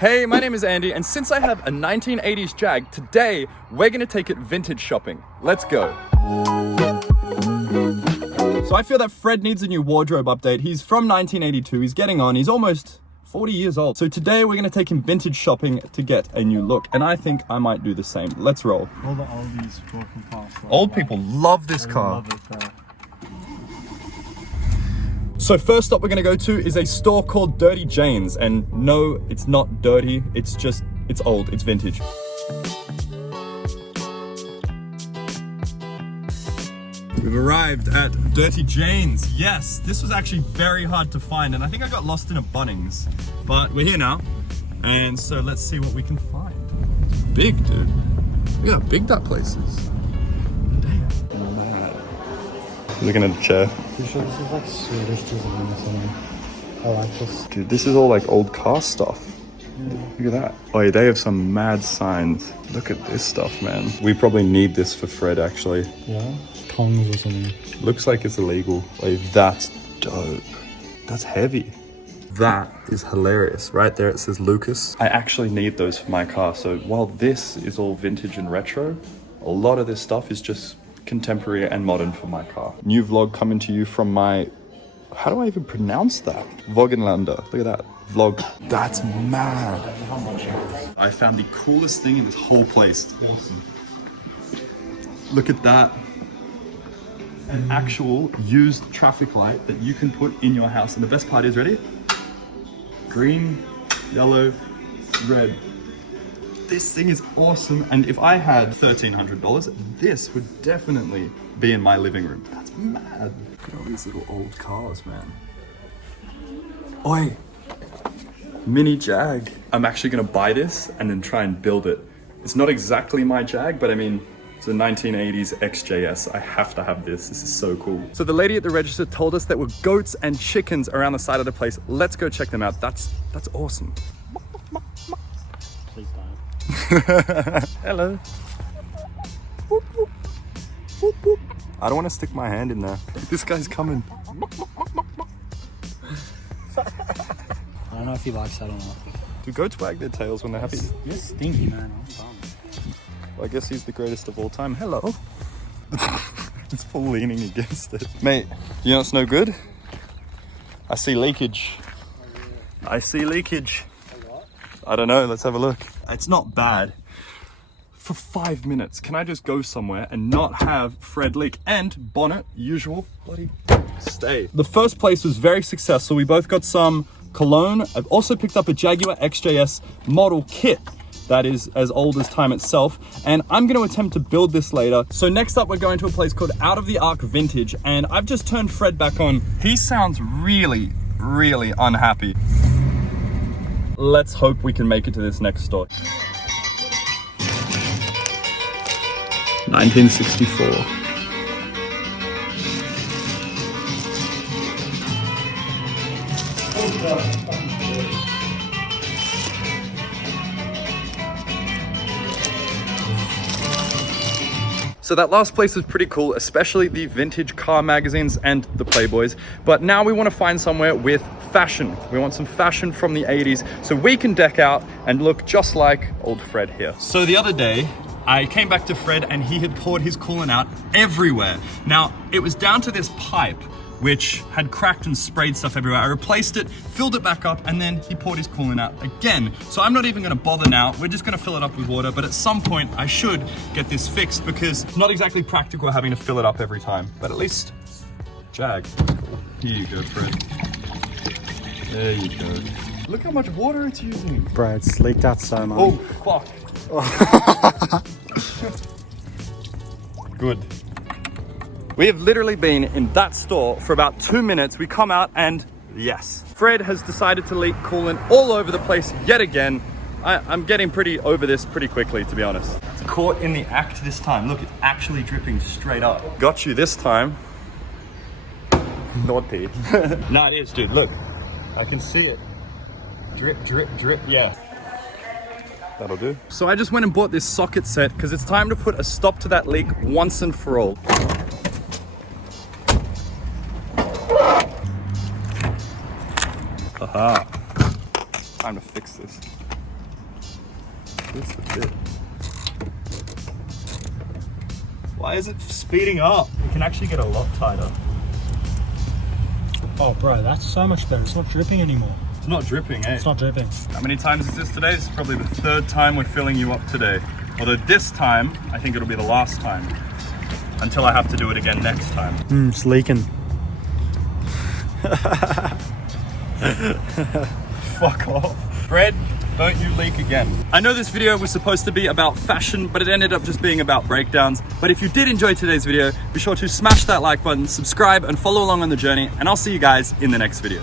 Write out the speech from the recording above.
Hey, my name is Andy, and since I have a 1980s Jag, today we're gonna take it vintage shopping. Let's go. So I feel that Fred needs a new wardrobe update. He's from 1982, he's getting on, he's almost 40 years old. So today we're gonna take him vintage shopping to get a new look, and I think I might do the same. Let's roll. All the oldies walking past. Old people love this car. Love it, So first stop we're gonna go to is a store called Dirty Jane's, and no, it's not dirty, it's old, it's vintage. We've arrived at Dirty Jane's. Yes, this was actually very hard to find, and I think I got lost in a Bunnings, but we're here now, and so let's see what we can find. It's big, dude. Look how big that place is. Looking at the chair. Pretty sure this is like Swedish design or something. I like this. Dude, this is all like old car stuff. Yeah. Look at that. Oh yeah, they have some mad signs. Look at this stuff, man. We probably need this for Fred, actually. Yeah? Tongs or something. Looks like it's illegal. Like, that's dope. That's heavy. That is hilarious. Right there it says Lucas. I actually need those for my car. So while this is all vintage and retro, a lot of this stuff is just contemporary and modern for my car. New vlog coming to you from my, how do I even pronounce that? Vogenlander. Look at that. Vlog. That's mad. I found the coolest thing in this whole place. Awesome. Look at that. An actual used traffic light that you can put in your house. And the best part is, ready? Green, yellow, red. This thing is awesome, and if I had $1,300, this would definitely be in my living room. That's mad. Look at all these little old cars, man. Oi! Mini Jag. I'm actually gonna buy this and then try and build it. It's not exactly my Jag, but I mean, it's a 1980s XJS. I have to have this. This is so cool. So the lady at the register told us there were goats and chickens around the side of the place. Let's go check them out. That's awesome. Please don't. Hello. I don't want to stick my hand in there. This guy's coming. I don't know if he likes that or not. Do goats wag their tails when they're happy? You're stinky, man. I'm done. Well, I guess he's the greatest of all time. Hello. It's full leaning against it. Mate, you know it's no good? I see leakage. I see leakage. I don't know, let's have a look. It's not bad. For 5 minutes, can I just go somewhere and not have Fred leak? And bonnet, usual, bloody stay. The first place was very successful. We both got some cologne. I've also picked up a Jaguar XJS model kit that is as old as time itself, and I'm gonna attempt to build this later. So next up, we're going to a place called Out of the Arc Vintage, and I've just turned Fred back on. He sounds really, really unhappy. Let's hope we can make it to this next store. 1964. So that last place was pretty cool, especially the vintage car magazines and the Playboys. But now we want to find somewhere with fashion. We want some fashion from the 80s so we can deck out and look just like old Fred here. So the other day, I came back to Fred and he had poured his coolant out everywhere. Now, it was down to this pipe which had cracked and sprayed stuff everywhere. I replaced it, filled it back up, and then he poured his coolant out again. So I'm not even gonna bother now. We're just gonna fill it up with water, but at some point I should get this fixed because it's not exactly practical having to fill it up every time, but at least Jag. Here you go, Fred. There you go. Look how much water it's using. Bro, it's leaked out so much. Oh, fuck. Good. We have literally been in that store for about 2 minutes. We come out and yes, Fred has decided to leak coolant all over the place yet again. I'm getting pretty over this pretty quickly, to be honest. It's caught in the act this time. Look, it's actually dripping straight up. Got you this time. Naughty. No, it is, dude. Look, I can see it. Drip, drip, drip. Yeah. That'll do. So I just went and bought this socket set because it's time to put a stop to that leak once and for all. Aha. Time to fix this. That's the bit. Why is it speeding up? It can actually get a lot tighter. Oh, bro, that's so much better. It's not dripping anymore. It's not dripping, eh? It's not dripping. How many times is this today? This is probably the 3rd time we're filling you up today. Although this time, I think it'll be the last time. Until I have to do it again next time. It's leaking. Fuck off. Fred, don't you leak again. I know this video was supposed to be about fashion, but it ended up just being about breakdowns. But if you did enjoy today's video, be sure to smash that like button, subscribe, and follow along on the journey, and I'll see you guys in the next video.